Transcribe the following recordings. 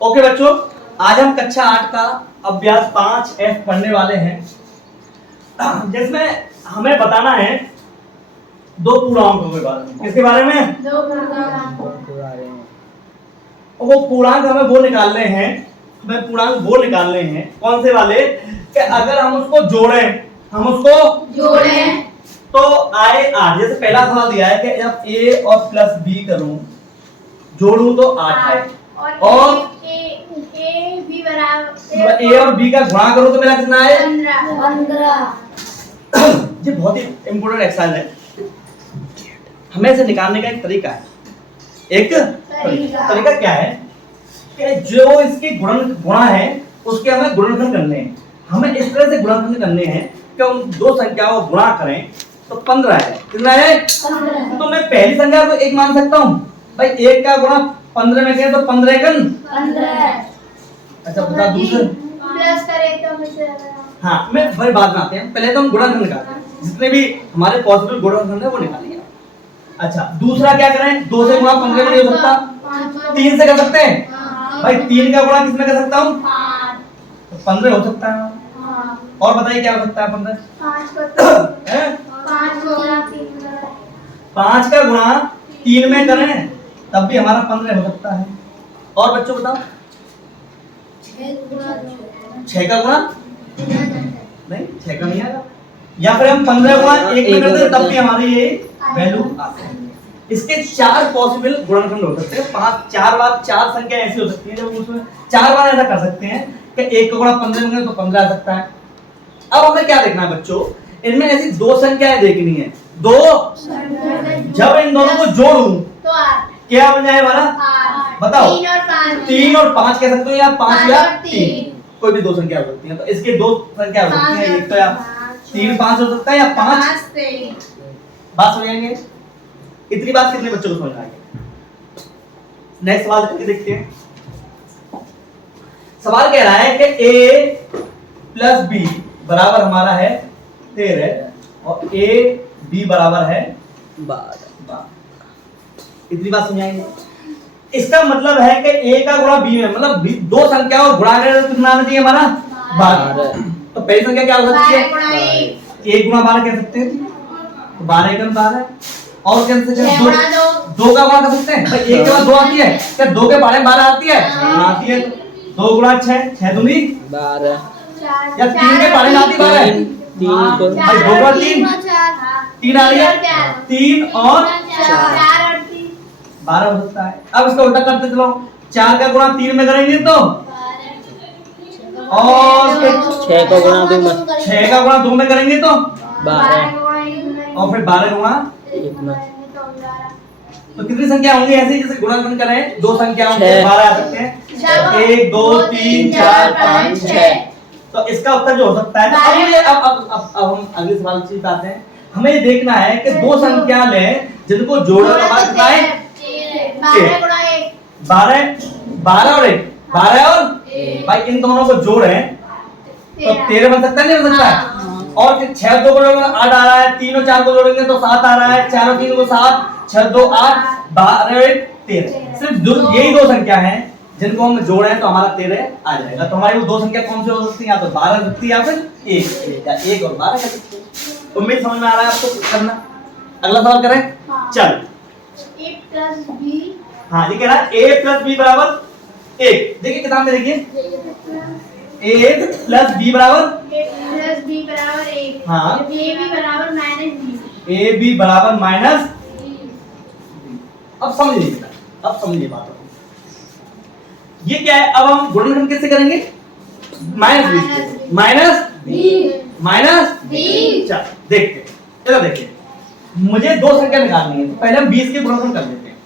Okay बच्चों, आज हम कक्षा 8 का अभ्यास 5F पढ़ने वाले हैं, जिसमें हमें बताना है दो पूर्णांकों के बारे में। किसके बारे में? दो पूर्णांकों के बारे में। वो पूर्णांक हमें वो निकालने हैं, कौन से वाले कि अगर हम उसको जोड़ें तो आए 8। जैसे पहला सवाल दिया है कि जब a और प्लस b करूं, जोड़ूं तो 8 आए, और a और b का गुणा करूं तो मेरा कितना आए? 15। ये बहुत ही इंपॉर्टेंट एक्सरसाइज है। हमें इसे निकालने का एक तरीका है। तरीका क्या है कि जो इसके गुणा है उसके हमें गुणनखंड करने हैं। हमें इस तरह से गुणनखंड करने हैं कि उन दो संख्याओं को गुणा करें तो 15 है। कितना है? 15। तो मैं पहली संख्या को 1 मान सकता हूं भाई। 1 का गुणा 15 में करें तो 15 एकन 15। अच्छा बता दूसरे प्लस करें तो मुझे हाँ, मैं फिर बाद में आते हैं। पहले तो हम गुणनखंड निकालते हैं, जितने भी हमारे पॉसिबल गुणनखंड है वो निकालेंगे। अच्छा, दूसरा क्या करें? 2 से गुणा 15 में नहीं हो सकता, 3 से कर सकते हैं भाई। 3 का गुणा किसमें कर सकता हूं? 5। तो 15 हो सकता है। और बताइए क्या हो सकता है? 15 5 का गुणा 3 में करें तब भी हमारा 15 हो सकता है। और बच्चों बताओ 6 का गुणा नहीं, 6 का नहीं आएगा। या फिर हम 15 गुणा 1 में करते हैं तब भी हमारी ये वैल्यू आती है। इसके 4 पॉसिबल गुणनखंड हो सकते हैं। 4 बार 4 संख्या ऐसी हो सकती है जब उसमें 4 बार ऐसा कर सकते हैं कि 1 का गुणा 15 में करें तो 15 आ सकता है। अब हमें क्या देखना है बच्चों? इनमें ऐसी दो संख्याएं देखनी है। जब इन दोनों को जोड़ूं तो 8 क्या बन जाए हमारा? बताओ। 3 और 5 कह सकते हो, या 5 या 3, कोई भी दो संख्या हो सकती है। तो इसके दो संख्या हो सकती है, एक तो या 3 5 हो सकता है, या 5 बात समझ आएंगे। इतनी बात कितने बच्चों को समझ आएगी? नेक्स्ट सवाल करके देखते हैं। सवाल कह रहा है कि a प्लस b बराबर हमारा है 13 और a b बराबर है 12। इतनी बात समझाएंगे। इसका मतलब है कि a का गुणा b में, मतलब दो संख्याओं को गुणा करें तो कितना आना चाहिए हमारा? 12। तो पहली संख्या क्या हो सकती है? 1 गुणा 12 कह सकते हैं, तो 12 एकम 12। और कैसे 2 का गुणा कर सकते हैं भाई। 1 के बाद 2 आती है, क्या 2 के बारे में 12 आती है? आती है। 2 गुणा 6, 6 दूनी 12, या 3 के बारे में आती 12 है? 3 को भाई 2 गुणा 3 3 आ रही है, 3 और 4 12 हो सकता है। अब इसका उल्टा करते चलो। 4 का गुणा 3 में करेंगे तो, और 6 को गुणा 2 में, 6 का गुणा 2 में करेंगे तो 12, और फिर 12 गुणा। तो कितनी संख्या होंगी ऐसे? जैसे गुणनखंड करें दो संख्याओं के 12 आ सकते हैं। 1 2 3 4 5 6। तो इसका उत्तर जो हो सकता है। अब हम अगले सवाल की बात है। हमें ये देखना है कि दो संख्या लें जिनको जोड़ो तो हमारा कितना है? 12 और 1 12 और भाई इन दोनों को जोड़ें तो 13 बन सकता है, नहीं बन सकता है? और 6 2 को जोड़ेंगे 8 आ रहा है, 3 और 4 को जोड़ेंगे तो 7 आ रहा है, 4 और 3 को 7, 6 2 8, 12 और 1 13। सिर्फ यही दो संख्या हैं जिनको हम जोड़ें तो हमारा 13 आ जाएगा। तो हमारी वो दो संख्या कौन सी हो सकती है? या तो 12 हो सकती है या फिर 1, या 1 और 12 कर सकते हैं। उम्मीद समझ में आ रहा है आपको करना। अगला सवाल करें। चल a plus b हाँ, ये कह रहा है a प्लस b बराबर 1। देखिए किताब में देखिए, a प्लस b बराबर 1 हाँ। a b बराबर माइनस। अब समझिए, अब समझिए बात। ये क्या है? अब हम गुणनखंड कैसे करेंगे? Minus b। चल देखते हैं, चलो देखिए। मुझे दो संख्या निकालनी है, तो पहले हम 20 के गुणनखंड कर लेते हैं।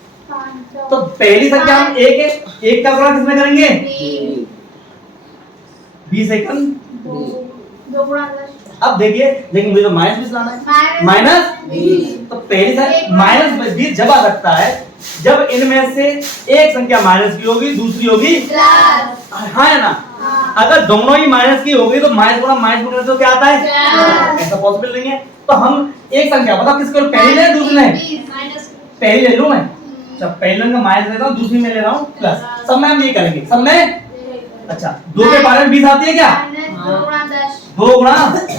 तो पहली संख्या हम 1 का गुणा किसमें करेंगे? 20 एकम 2 गुणा 10। अब देखिए, लेकिन मुझे तो माइनस 20 लाना है। माइनस 20। तो पहली संख्या माइनस 20 जब आ सकता है जब इनमें से एक संख्या माइनस की होगी, दूसरी होगी प्लस। हाँ है ना? अगर दोनों ही माइनस की होगी तो माइनस गुणा माइनस गुणा तो क्या आता है? ऐसा पॉसिबल नहीं है। तो हम एक संख्या बताओ किसको, पहली ले दूसरी ले? पहली ले लूं मैं। अच्छा पहले का माइनस ले रहा हूँ, दूसरी में ले रहा हूँ प्लस। सब में हम ये करेंगे, सब में अच्छा 2 के बारे में 20 आती है क्या? -2 × 10 2 गुणा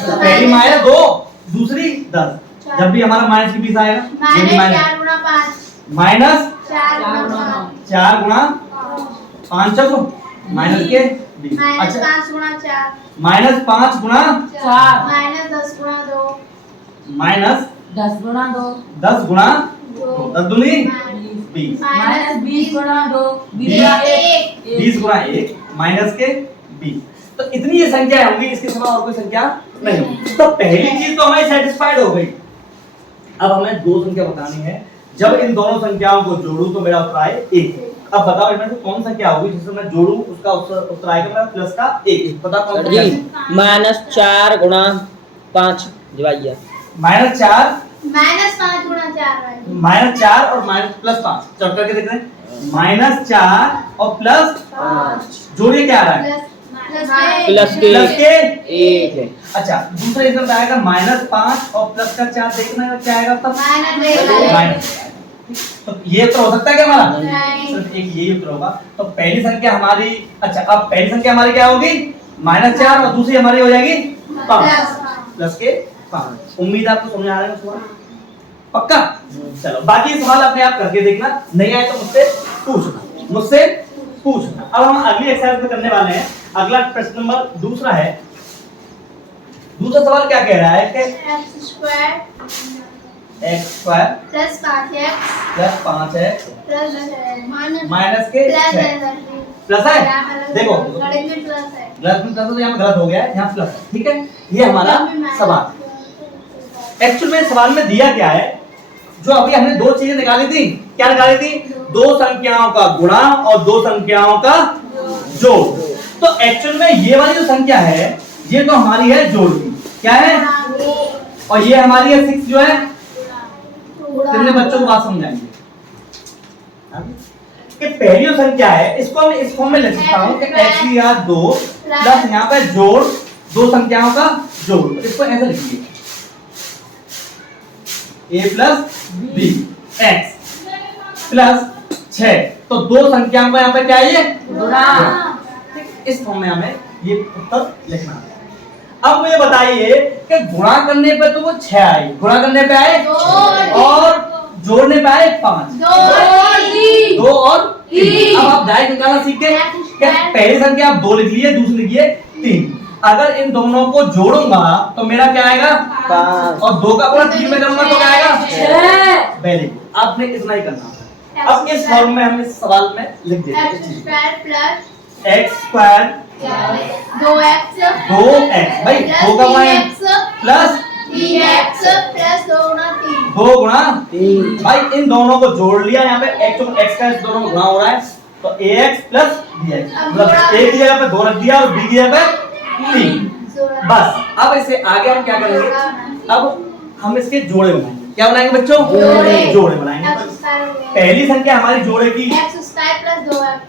पहली माइनस 2, दूसरी 10। जब भी हमारा माइनस की 20 आएगा ये भी -4 × 5 माइनस 4 × 4 गुणा 5 चलो माइनस के 20। -5 अच्छा × 4 माइनस 5 गुणा चार -10 × 2 माइनस 10 गुणा 2 10 गुणा 2 10 दूनी 20 माइनस 20 गुणा 2 20 गुणा 1 माइनस के 20। तो इतनी ये संख्या होंगी, इसके सिवा और कोई संख्या नहीं होगी। तो पहली चीज तो हमारी सेटिस्फाइड हो गई। अब हमें दो संख्या बतानी है। जब इन दोनों संख्याओं को जोड़ूं तो मेरा उत्तर आए 1। अब बताओ इनमें से कौन संख्या होगी जिसे मैं जोड़ूं उसका उत्तर आएगा मेरा प्लस का 1। बताओ कौन सा? -4 गुणा 5 डिवाइड -4 -5 × 4 -4 और प्लस 5 चल करके देख रहे हैं। -4 और प्लस 5 जोड़िए क्या आ रहा है? प्लस के 1 है। अच्छा दूसरा इसमें आएगा -5 और प्लस का 4 देखना है क्या आएगा तब माइनस। तो ये उत्तर हो सकता है क्या हमारा? सिर्फ एक यही उत्तर होगा। तो पहली संख्या हमारी अच्छा अब पहली संख्या हमारी क्या होगी? -4 और दूसरी हमारी हो जाएगी 5 प्लस के 5। उम्मीद आपको समझ आ रहा है सवाल? पक्का? चलो बाकी सवाल अपने आप करके देखना, नहीं आए तो मुझसे पूछना। अब हम अगली एक्सरसाइज में करने वाले हैं। अगला प्रश्न नंबर दूसरा है। दूसरा सवाल क्या कह रहा है कि x² + 5x plus 5x minus के 6 प्लस है। देखो गणित में प्लस है। प्लस में प्लस तो यहाँ गलत हो गया है, यहाँ प्लस है। ठीक है ये हमारा सवाल। एक्चुअल में सवाल में दिया क्या है? जो अभी हमने दो चीजें निकाली थी, क्या निकाली थी? दो संख्याओं का गुणा और दो संख्याओं का जोड़। तो एक्चुअल में ये वाली जो संख्या है ये तो हमारी है जोड़ की, क्या है? और ये हमारी है 6 जो है। कितने बच्चों को बात समझाएंगे कि पहली जो संख्या है इसको हम इस फॉर्म में लिख सकता हूं कि x2 प्लस यहाँ पे जोड़ दो संख्याओं का जोड़। इसको ऐसे लिखिए a plus b x plus 6। तो दो संख्याओं का यहाँ पे क्या है ये गुणा। इस फॉर्म में हमें ये उत्तर लिखना है। अब मुझे बताइए कि गुणा करने पे तो वो 6 आए, गुणा करने पे आए और जोड़ने पे आए 5। 2 और 3। अब आप डायरेक्ट निकालना सीख गए कि पहली संख्या आप 2 लिख लिए, दूसरी लिखिए 3। अगर इन दोनों को जोड़ूंगा तो मेरा क्या आएगा 5 और 2 का गुणा 3 में करूंगा तो क्या आएगा 6। वेरी गुड, आपने इतना ही करना। अब इस फॉर्म में हम इस सवाल में लिख देते हैं x² x² 2x भाई 2 का गुणा प्लस 3x + 2 × 3 2 गुणा 3। भाई इन दोनों को जोड़ लिया, यहाँ पे x का इस दोनों में गुणा हो रहा है तो ax प्लस bx मतलब a की जगह पे 2 रख दिया और b की जगह पे 3। बस अब इसे आगे हम क्या करेंगे? अब हम इसके जोड़े बनाएंगे। क्या बनाएंगे बच्चों? जोड़े बनाएंगे। पहली संख्या हमारी जोड़े की x² + 2x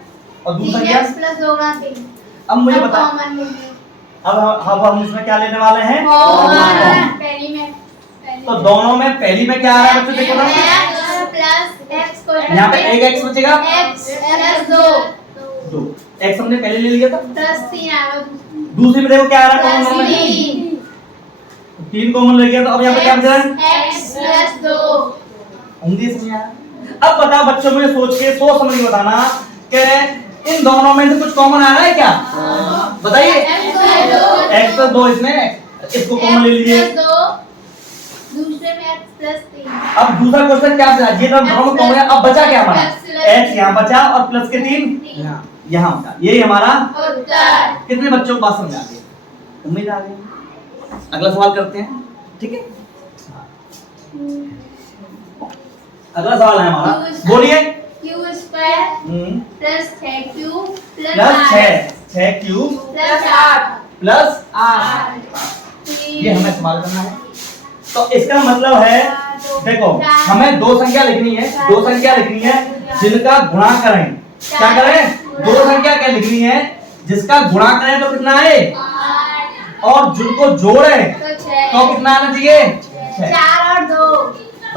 और दूसरी संख्या 3x + 2 × 3। अब मुझे बता अब हम इसमें क्या लेने वाले हैं? पहली में तो दोनों में पहली में क्या आ रहा है बच्चों? देखो ना x को यहाँ पे एक x बचेगा x + 2 x हमने पहले ले लिया था। +3 आएगा। दूसरी में देखो क्या आ रहा है? कॉमन में 3 कॉमन ले गया तो अब यहाँ पे क्या बचा है? x + 2 उंगली समझ आया? अब बताओ बच्चों में सोच समझ के बताना कि इन दोनों में से कुछ कॉमन आ रहा है क्या? बताइए। x + 2 इसमें इसको कॉमन ले लीजिए। दूसरे में x + 3। अब दूसरा क्वेश्चन क्या बचा? ये दोनों में कॉमन है। अब बचा क्या हमारा? x यहाँ बचा और प्लस के 3 यहाँ बचा। यही हमारा उत्तर। कितने बच्चों को बात समझ आ गई? उम्मीद आ गई। अगला सवाल करते हैं, ठीक है? अगला सवाल है हमारा, बोलिए। q² + 6q + plus 6q + 8 plus 8 ये हमें इस्तेमाल करना है। तो इसका मतलब है देखो हमें दो संख्या लिखनी है जिनका गुणा करें। क्या करें? दो संख्या क्या लिखनी है जिसका गुणा करें तो कितना आए और जिनको जोड़े तो कितना आना चाहिए? 4 और 2।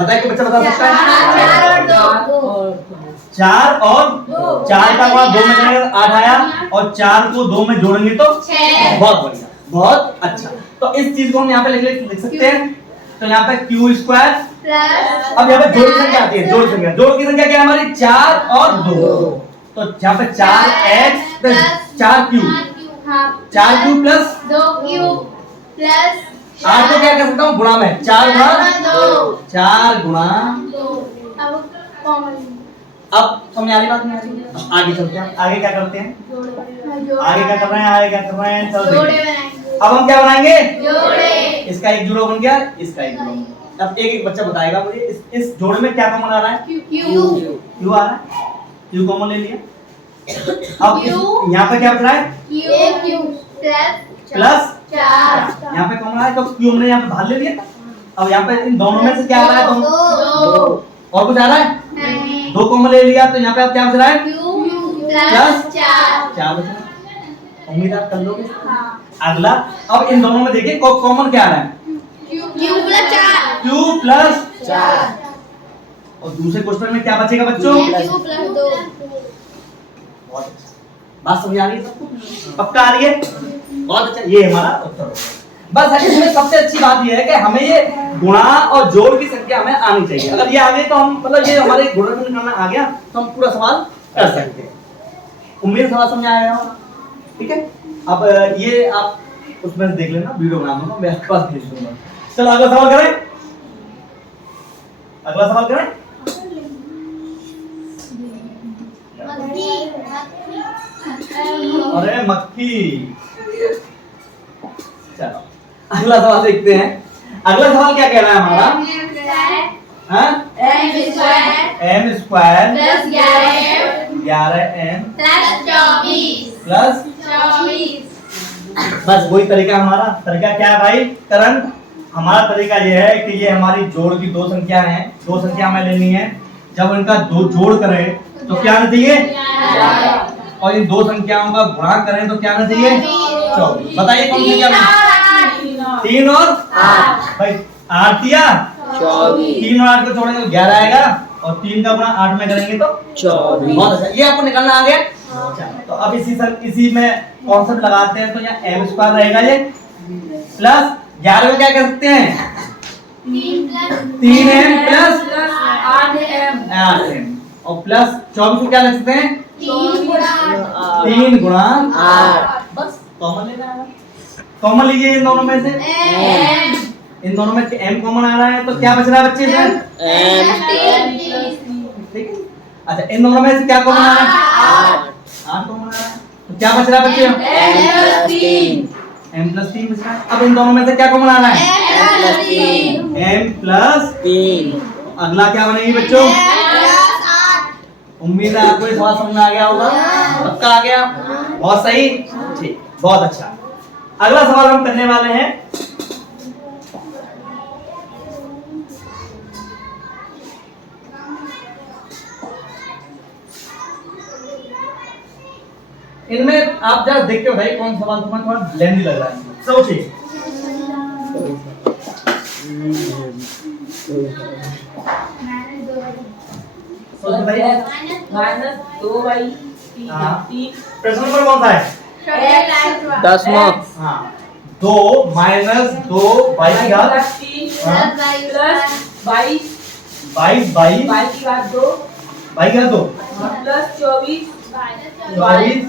बताइए कि बच्चा बता सकता है? 4 और 2 4 और 4 का गुणा 2 में करेंगे तो 8 आया, और 4 को 2 में जोड़ेंगे तो 6। बहुत बढ़िया, बहुत अच्छा। तो इस चीज को हम यहाँ पे लिख सकते हैं। तो यहाँ पे क्यू स्क्वायर, प्लस अब यहाँ पे जोड़ की संख्या आती है, जोड़ संख्या, जोड़ की संख्या क्या है हमारी 4 और 2, तो यहाँ पे 4x प्लस 4q, हाँ 4q प्लस 2q प्लस 8 को क्या कर सकता हूँ गुणा में, 4 गुणा 2। 4 गुणा, अब कॉमन अब समझ आ रही बात नहीं आ रही? आगे चलते हैं, आगे क्या करते हैं, आगे क्या कर रहे हैं, आगे क्या कर रहे हैं, चलो जोड़े देखिए। बनाएंगे। अब हम क्या बनाएंगे, जोड़े। इसका एक जोड़ा बन गया, इसका एक जोड़ा बन गया। अब एक एक बच्चा बताएगा मुझे इस जोड़े में क्या कॉमन आ रहा है, क्यू क्यू आ रहा है, क्यू कॉमन ले लिया। अब Q, यहाँ पे क्या बच रहा है, क्यू प्लस प्लस 4 यहाँ पे कॉमन आ रहा है, तो क्यू हमने यहाँ पे बाहर ले लिया। अब यहाँ पे इन दोनों में से क्या आ रहा है, तो 2 और कुछ आ रहा है, नहीं 2 कॉमन ले लिया, तो यहाँ पे अब क्या बच रहा है, क्यू प्लस 4। 4 बच रहा है। उम्मीद आप कर लोगे। हाँ अगला, अब इन दोनों में देखिए कॉमन क्या आ रहा है, क्यू प्लस 4 क्यू प्लस 4 और दूसरे क्वेश्चन में क्या बचेगा बच्चों, क्यू प्लस 2। बहुत अच्छा, बात समझ आ रही है सबको, पक्का आ रही है, बहुत अच्छा, ये हमारा उत्तर होगा। बस इसमें सबसे अच्छी बात ये है कि हमें ये गुणा और जोड़ की संख्या हमें आनी चाहिए। अगर ये आ गई तो हम मतलब ये हमारे गुणनखंड करना आ गया तो हम पूरा सवाल कर सकते हैं। उम्मीद सवाल समझ आया होगा, ठीक है। अब ये आप उसमें से देख लेना, वीडियो बना दूंगा, मैं आपके पास भेज दूंगा। चलो अगला सवाल करें, अगला सवाल करें। अरे मक्खी, चलो अगला सवाल देखते हैं। अगला सवाल क्या कह रहा है हमारा, हाँ? m square plus 11m 11m plus 24 plus, 24। बस वही तरीका हमारा। तरीका क्या है भाई करण, हमारा तरीका ये है कि ये हमारी जोड़ की दो संख्या हैं, दो संख्या हमें लेनी है। जब इनका दो जोड़ करें तो क्या आना चाहिए, और इन दो संख्याओं का गुणा करें तो क्या आना चाहिए, 24। बताइए कौन सी संख्या, 3 और 8। भाई 8 दिया 24, 3 और 8 को जोड़ेंगे तो 11 आएगा, और 3 का गुणा 8 में करेंगे तो 24। बहुत अच्छा, ये आपको निकालना आ गया। चलो, तो अब इसी में कॉन्सेप्ट लगाते हैं। तो यहाँ m स्क्वायर रहेगा ये, प्लस 11 में क्या कर सकते हैं, 3m प्लस 8m, और प्लस 24 में क्या लिख सकते हैं, 3 गुणा 8। बस कॉमन लेना है, कॉमन लीजिए इन दोनों में से। इन दोनों में m कॉमन आ रहा है तो क्या बच रहा है बच्चे इसमें, ठीक है। अच्छा इन दोनों में से क्या कॉमन आ रहा है, 8 कॉमन आ रहा है, तो क्या बच रहा है बच्चे, m प्लस 3 बच रहा है। अब इन दोनों में से क्या कॉमन आ रहा है, m प्लस 3। अगला क्या बनेगी बच्चों, उम्मीद है आपको ये सवाल समझ में आ गया होगा, पक्का आ गया, बहुत सही, ठीक, बहुत अच्छा। अगला सवाल हम करने वाले हैं, इनमें आप जरा देख के बताइए कौन सवाल तुम्हें थोड़ा लेंदी लग रहा है, सोचिए। सोच बताइए, हाँ। प्रश्न नंबर कौन सा है, 10वां। हाँ 2 माइनस 2 बाई की घात 22 बाई की घात 2 22।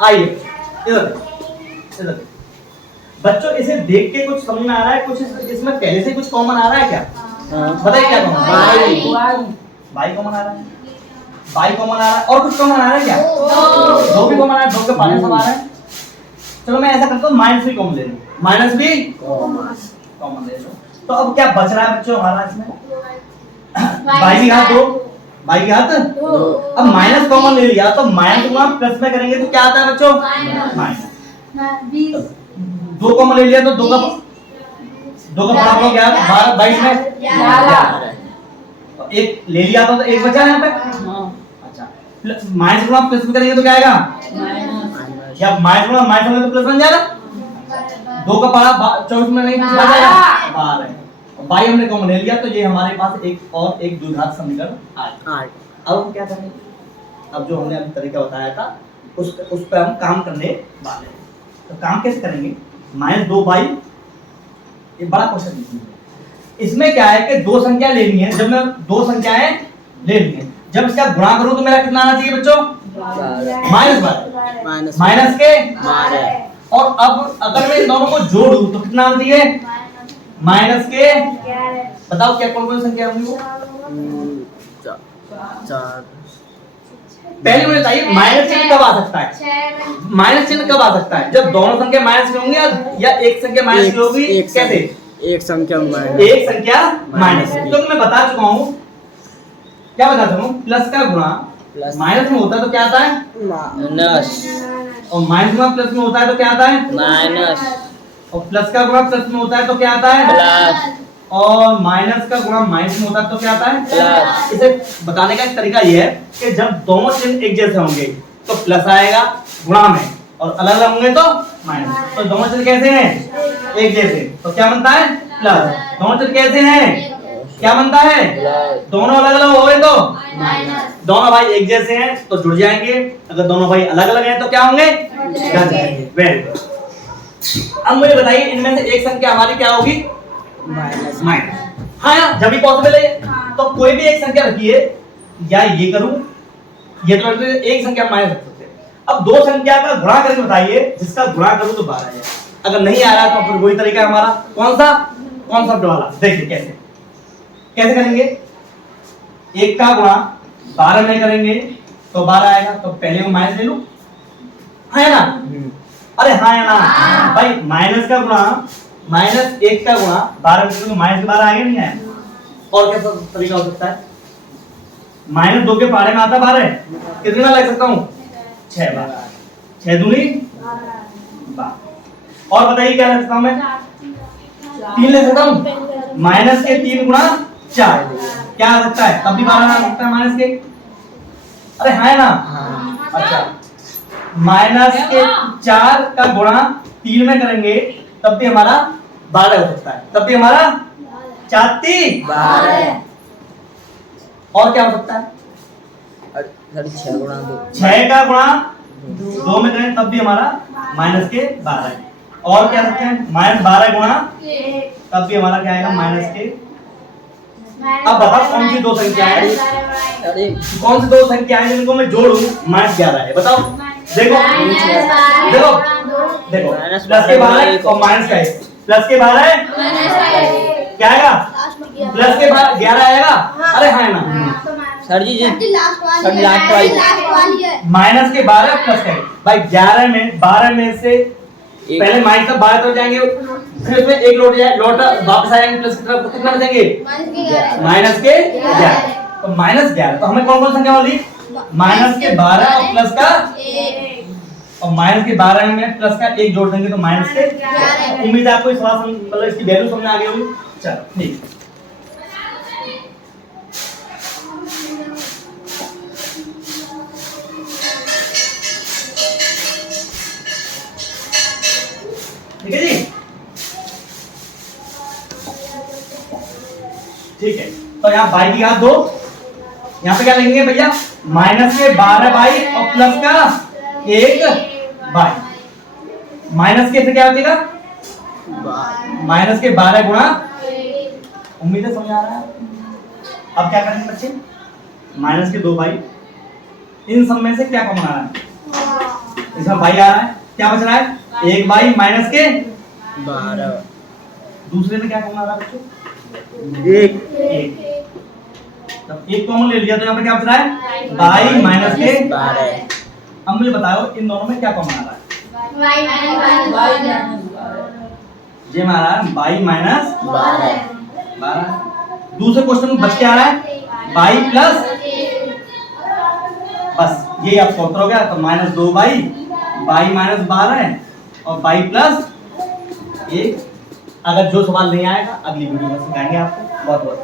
आइए इधर इधर बच्चों, इसे देख के कुछ समझ में आ रहा है, कुछ इसमें पहले से कुछ कॉमन आ रहा है क्या, बताइए क्या कॉमन, बाई कॉमन आ रहा है, बाई कॉमन आ रहा है, और कुछ कॉमन आ रहा है क्या, 2 भी कॉमन आ रहा है, 2 के पाने सब आ रहा है। चलो मैं ऐसा करता हूँ, माइनस भी कॉमन ले लूं, माइनस भी कॉमन ले लो। तो अब क्या बच रहा है बच्चों हमारा इसमें, बाई की घात 2, बाई की घात, अब माइनस कॉमन ले लिया तो माइनस को हम प्लस में करेंगे तो क्या आता है बच्चों, माइनस। 2 कॉमन ले लिया तो 2 का बराबर हो गया 22 में 11, एक ले लिया तो एक बचा यहाँ पे, अच्छा माइनस को हम प्लस में करेंगे तो क्या आएगा, जब माइनस को माइनस में तो प्लस बन जाएगा, 2 का पारा 24 में नहीं बच जाएगा 12, बाई हमने कॉमन ले लिया तो ये हमारे पास एक और एक द्विघात समीकरण आ गया। 8 अब हम क्या करेंगे? अब जो हमने अभी तरीका बताया था उस पर हम काम करने वाले हैं। तो काम कैसे करेंगे? -2 ये बड़ा क्वेश्चन है। इसमें क्या है कि दो संख्या लेनी है। जब मैं दो संख्याएं ले ली हैं, जब इसका गुणा करूं तो मेरा कितना आना चाहिए बच्चों? -12 माइनस के 12 और अब अगर मैं इन दोनों को जोड़ूं तो कितना आना चाहिए? माइनस के। बताओ क्या कौन कौन सी संख्या होंगी वो? 4 पहले मुझे बताइए माइनस चिन्ह कब आ सकता है? माइनस चिन्ह कब आ सकता है? जब दोनों संख्या माइनस में होंगी या एक संख्या माइनस में होगी। कैसे? एक संख्या एक संख्या माइनस। तो मैं बता चुका हूँ, क्या बता चुका हूँ? प्लस का गुणा माइनस में होता है तो क्या आता है? माइनस और माइनस में प्लस में होता है तो क्या आता है? माइनस और प्लस का गुणा प्लस में होता है तो क्या आता है? प्लस और माइनस का गुणा माइनस में होता है तो क्या आता है? प्लस। इसे बताने का एक तरीका ये है कि जब दोनों चिन्ह एक जैसे होंगे तो प्लस आएगा गुणा में, और अलग अलग होंगे तो माइनस। तो दोनों चिन्ह कैसे हैं? एक जैसे, तो क्या बनता है? प्लस। दोनों चिन्ह कैसे हैं? क्या बनता है? दोनों अलग अलग हो गए तो दोनों भाई एक जैसे हैं तो जुड़ जाएंगे। अगर दोनों भाई अलग अलग हैं तो क्या होंगे? घट जाएंगे। Very good. अब मुझे बताइए इनमें से एक संख्या हमारी क्या होगी? माइनस। हाँ यार, जब भी पॉसिबल है तो कोई भी एक संख्या रखिए, या ये करूं, ये तो एक संख्या माइनस रख सकते हैं। अब दो संख्या का गुणा करके बताइए, जिसका गुणा करूं तो 12 है। अगर नहीं आ रहा तो फिर वही तरीका है हमारा। कौन सा? कॉन्सेप्ट वाला। देखिए कैसे कैसे करेंगे। एक का गुणा 12 में करेंगे तो 12 आएगा, तो पहले वो माइनस ले लूं, है ना? अरे हाँ या ना? भाई माइनस का गुणा माइनस 1 का गुणा 12 में करेंगे, माइनस 12 आएगा नहीं आएगा? और कैसा तरीका हो सकता है? -2 के पारे में आता 12, कितने बार लग सकता हूँ? 6 बार। 6 दूनी 12। और बताइए क्या लग सकता हूँ मैं? 3 ले सकता हूँ। माइनस के 3 गुणा 4 क्या आ सकता है? तब भी 12 आ सकता है माइनस के। अरे है ना? अच्छा, माइनस के 4 का गुणा 3 में करेंगे तब भी हमारा 12 हो सकता है। तब भी हमारा 4 12। और क्या हो सकता है? 6 गुणा 2 6 का गुणा 2 में करें तब भी हमारा माइनस के 12 है। और क्या सकते हैं? -12 गुणा तब भी हमारा क्या आएगा? माइनस के। अब बताओ कौन सी दो संख्या है? अरे कौन सी दो संख्या है जिनको मैं जोड़ूं -11 है? बताओ। देखो देखो देखो, प्लस के 12 और माइनस का 1। प्लस के 12 क्या आएगा? प्लस के 11 आएगा। अरे हाँ ना? सर जी लास्ट वाली है। माइनस के 12 प्लस का 1। भाई 11 में 12 में से पहले माइनस का 12 तरफ जाएंगे, फिर इसमें एक लौट वापस आएंगे प्लस की तरफ, कितना बचेंगे? माइनस के 11। तो -11 तो हमें कौन कौन संख्या वाली? माइनस के 12 और प्लस का 1। और माइनस के 12 में प्लस का 1 जोड़ देंगे तो माइनस के 11। उम्मीद है आपको इस बात मतलब इसकी वैल्यू समझ आ गई होगी। चलो ठीक। ठीक है जी? ठीक है, तो यहाँ बाई की घात 2, यहाँ पे क्या लिखेंगे भैया? माइनस के 12 बाई और प्लस का 1 बाई। माइनस के से क्या बचेगा? माइनस के 12 गुणा। उम्मीद है समझ आ रहा है? अब क्या करेंगे बच्चे? माइनस के 2 बाई। इन सब में से क्या कॉमन आ रहा है? इसमें बाई आ रहा है, क्या बच रहा है? 1 बाई माइनस के 12। दूसरे में क्या कॉमन आ रहा है बच्चों? 1 तब 1 कॉमन ले लिया तो यहाँ पे क्या बच रहा है? बाई माइनस के 12। अब मुझे बताओ इन दोनों में क्या कॉमन आ रहा है? ये हमारा बाई माइनस 12। दूसरे क्वेश्चन में बच के आ रहा है बाई प्लस, बस यही आप सॉल्व करोगे तो -2 बाई माइनस 12 और बाई प्लस 1। अगर जो सवाल नहीं आएगा अगली वीडियो में सिखाएंगे आपको। बहुत बहुत